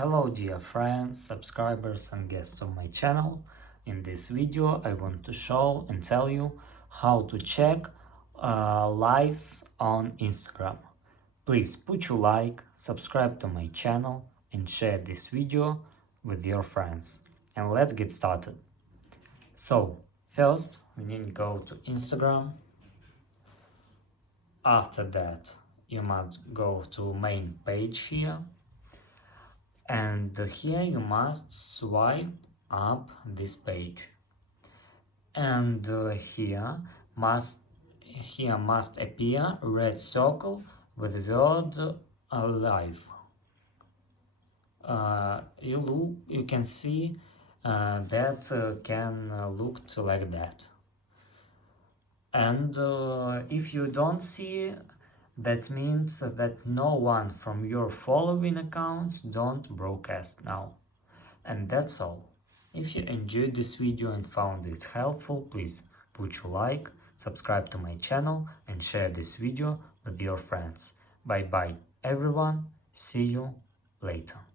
Hello dear friends, subscribers and guests of my channel. In this video I want to show and tell you how to check lives on Instagram. Please put your like, subscribe to my channel and share this video with your friends. And let's get started. So first we need to go to Instagram. After that you must go to main page here. And here you must swipe up this page, and here must appear red circle with the word live. You can see that can look like that. And if you don't see, that means that no one from your following accounts don't broadcast now. And that's all. If you enjoyed this video and found it helpful, please put your like, subscribe to my channel and share this video with your friends. Bye bye everyone, see you later.